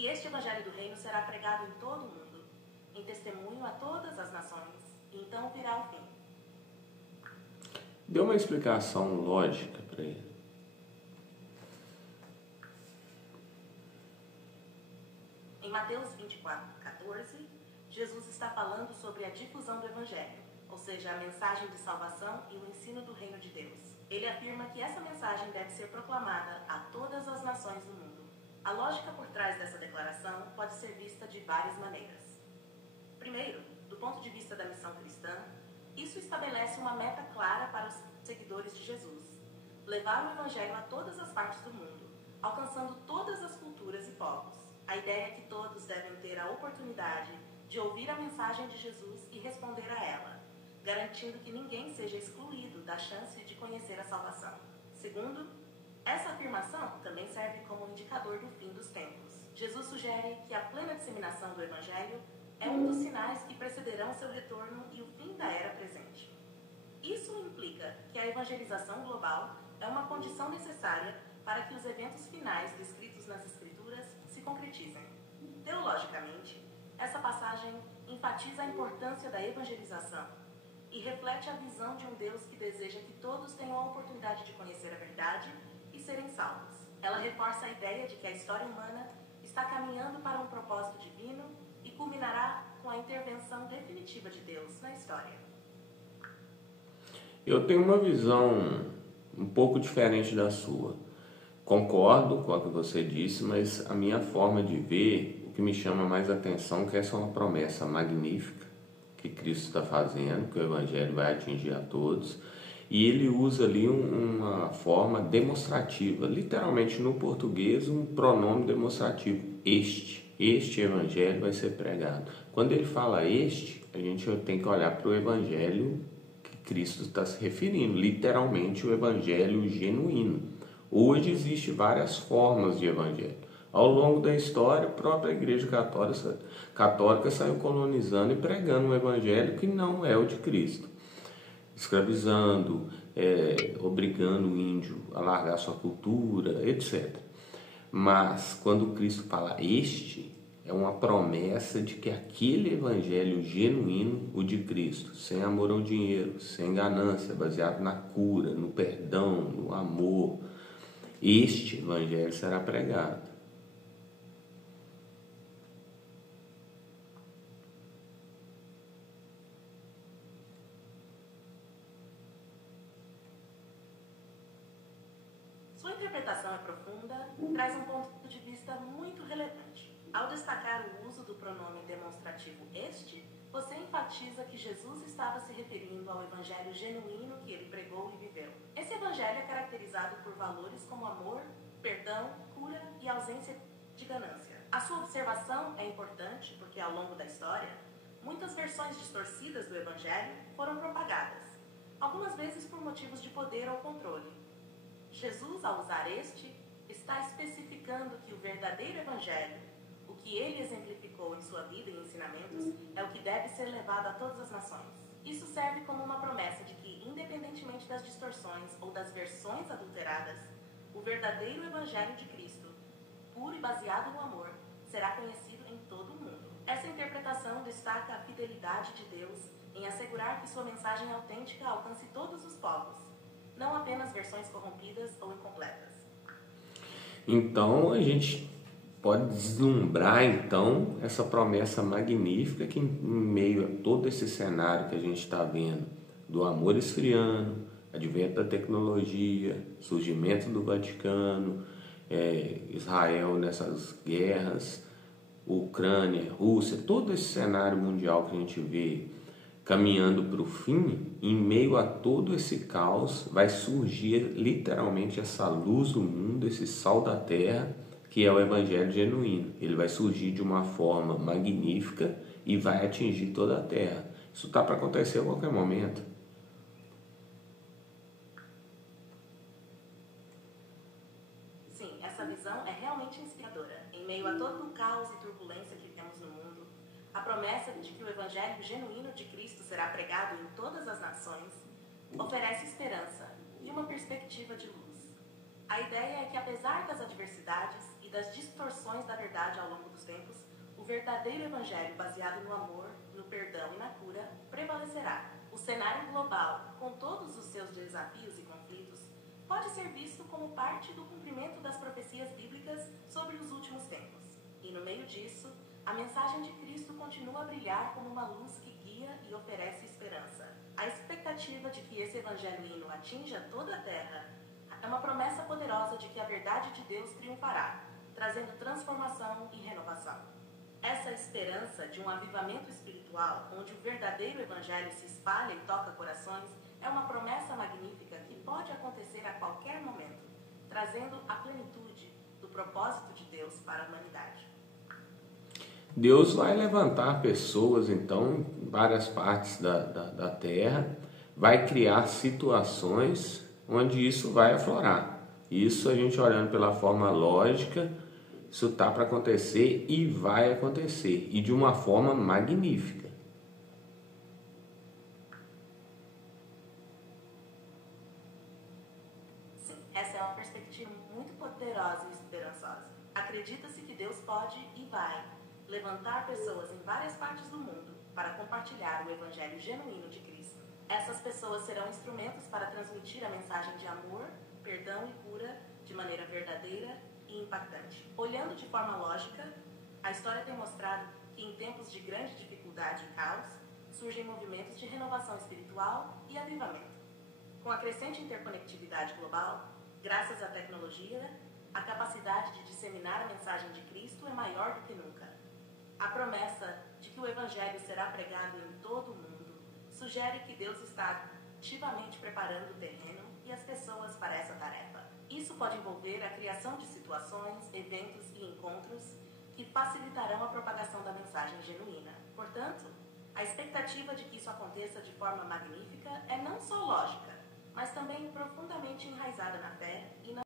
que este evangelho do reino será pregado em todo o mundo, em testemunho a todas as nações, e então virá o fim. Deu uma explicação lógica para ele. Em Mateus 24:14, Jesus está falando sobre a difusão do evangelho, ou seja, a mensagem de salvação e o ensino do reino de Deus. Ele afirma que essa mensagem deve ser proclamada a todas as nações do mundo. A lógica por trás dessa declaração pode ser vista de várias maneiras. Primeiro, do ponto de vista da missão cristã, isso estabelece uma meta clara para os seguidores de Jesus: levar o evangelho a todas as partes do mundo, alcançando todas as culturas e povos. A ideia é que todos devem ter a oportunidade de ouvir a mensagem de Jesus e responder a ela, garantindo que ninguém seja excluído da chance de conhecer a salvação. Segundo, essa afirmação também serve como indicador do fim dos tempos. Jesus sugere que a plena disseminação do evangelho é um dos sinais que precederão seu retorno e o fim da era presente. Isso implica que a evangelização global é uma condição necessária para que os eventos finais descritos nas Escrituras se concretizem. Teologicamente, essa passagem enfatiza a importância da evangelização e reflete a visão de um Deus que deseja que todos tenham a oportunidade de conhecer a verdade e serem salvos. Ela reforça a ideia de que a história humana está caminhando para um propósito divino e culminará com a intervenção definitiva de Deus na história. Eu tenho uma visão um pouco diferente da sua. Concordo com o que você disse, mas a minha forma de ver, o que me chama mais atenção, é que essa é uma promessa magnífica que Cristo está fazendo, que o Evangelho vai atingir a todos, e ele usa ali uma forma demonstrativa, literalmente no português um pronome demonstrativo, este Evangelho vai ser pregado. Quando ele fala este, a gente tem que olhar para o Evangelho que Cristo está se referindo, literalmente o Evangelho genuíno. Hoje existem várias formas de Evangelho. Ao longo da história, a própria Igreja Católica saiu colonizando e pregando um Evangelho que não é o de Cristo, escravizando, obrigando o índio a largar sua cultura, etc. Mas quando Cristo fala este, é uma promessa de que aquele Evangelho genuíno, o de Cristo, sem amor ao dinheiro, sem ganância, baseado na cura, no perdão, no amor, este Evangelho será pregado. Sua interpretação é profunda e traz um ponto de vista muito relevante. Ao destacar o uso do pronome demonstrativo este, você enfatiza que Jesus estava se referindo ao evangelho genuíno que ele pregou e viveu. Esse evangelho é caracterizado por valores como amor, perdão, cura e ausência de ganância. A sua observação é importante porque, ao longo da história, muitas versões distorcidas do evangelho foram propagadas, algumas vezes por motivos de poder ou controle. Jesus, ao usar este, está especificando que o verdadeiro evangelho, o que ele exemplificou em sua vida e ensinamentos, é o que deve ser levado a todas as nações. Isso serve como uma promessa de que, independentemente das distorções ou das versões adulteradas, o verdadeiro evangelho de Cristo, puro e baseado no amor, será conhecido em todo o mundo. Essa interpretação destaca a fidelidade de Deus em assegurar que sua mensagem autêntica alcance todos os povos, não apenas versões corrompidas ou incompletas. Então a gente pode deslumbrar então essa promessa magnífica que, em meio a todo esse cenário que a gente está vendo, do amor esfriando, advento da tecnologia, surgimento do Vaticano, Israel nessas guerras, Ucrânia, Rússia, todo esse cenário mundial que a gente vê caminhando para o fim, em meio a todo esse caos, vai surgir literalmente essa luz do mundo, esse sal da terra, que é o Evangelho genuíno. Ele vai surgir de uma forma magnífica e vai atingir toda a terra. Isso está para acontecer a qualquer momento. Sim, essa visão é realmente inspiradora. Em meio a todo o caos e turbulência que temos no mundo, a promessa de que o Evangelho genuíno de Cristo será pregado em todas as nações oferece esperança e uma perspectiva de luz. A ideia é que, apesar das adversidades e das distorções da verdade ao longo dos tempos, o verdadeiro evangelho baseado no amor, no perdão e na cura prevalecerá. O cenário global, com todos os seus desafios e conflitos, pode ser visto como parte do cumprimento das profecias bíblicas sobre os últimos tempos. E no meio disso, a mensagem de Cristo continua a brilhar como uma luz que guia e oferece esperança. A expectativa de que esse evangelho atinja toda a terra é uma promessa poderosa de que a verdade de Deus triunfará, trazendo transformação e renovação. Essa esperança de um avivamento espiritual, onde o verdadeiro evangelho se espalha e toca corações, é uma promessa magnífica que pode acontecer a qualquer momento, trazendo a plenitude do propósito de Deus para a humanidade. Deus vai levantar pessoas, então, em várias partes da terra, vai criar situações onde isso vai aflorar. Isso a gente olhando pela forma lógica, isso está para acontecer e vai acontecer, e de uma forma magnífica. Sim, essa é uma perspectiva muito poderosa e esperançosa. Acredita-se que Deus pode e vai levantar pessoas em várias partes do mundo para compartilhar o evangelho genuíno de Cristo. Essas pessoas serão instrumentos para transmitir a mensagem de amor, perdão e cura de maneira verdadeira e impactante. Olhando de forma lógica, a história tem mostrado que em tempos de grande dificuldade e caos, surgem movimentos de renovação espiritual e avivamento. Com a crescente interconectividade global, graças à tecnologia, a capacidade de disseminar a mensagem de Cristo é maior do que nunca. A promessa de que o Evangelho será pregado em todo o mundo sugere que Deus está ativamente preparando o terreno e as pessoas para essa tarefa. Isso pode envolver a criação de situações, eventos e encontros que facilitarão a propagação da mensagem genuína. Portanto, a expectativa de que isso aconteça de forma magnífica é não só lógica, mas também profundamente enraizada na fé e na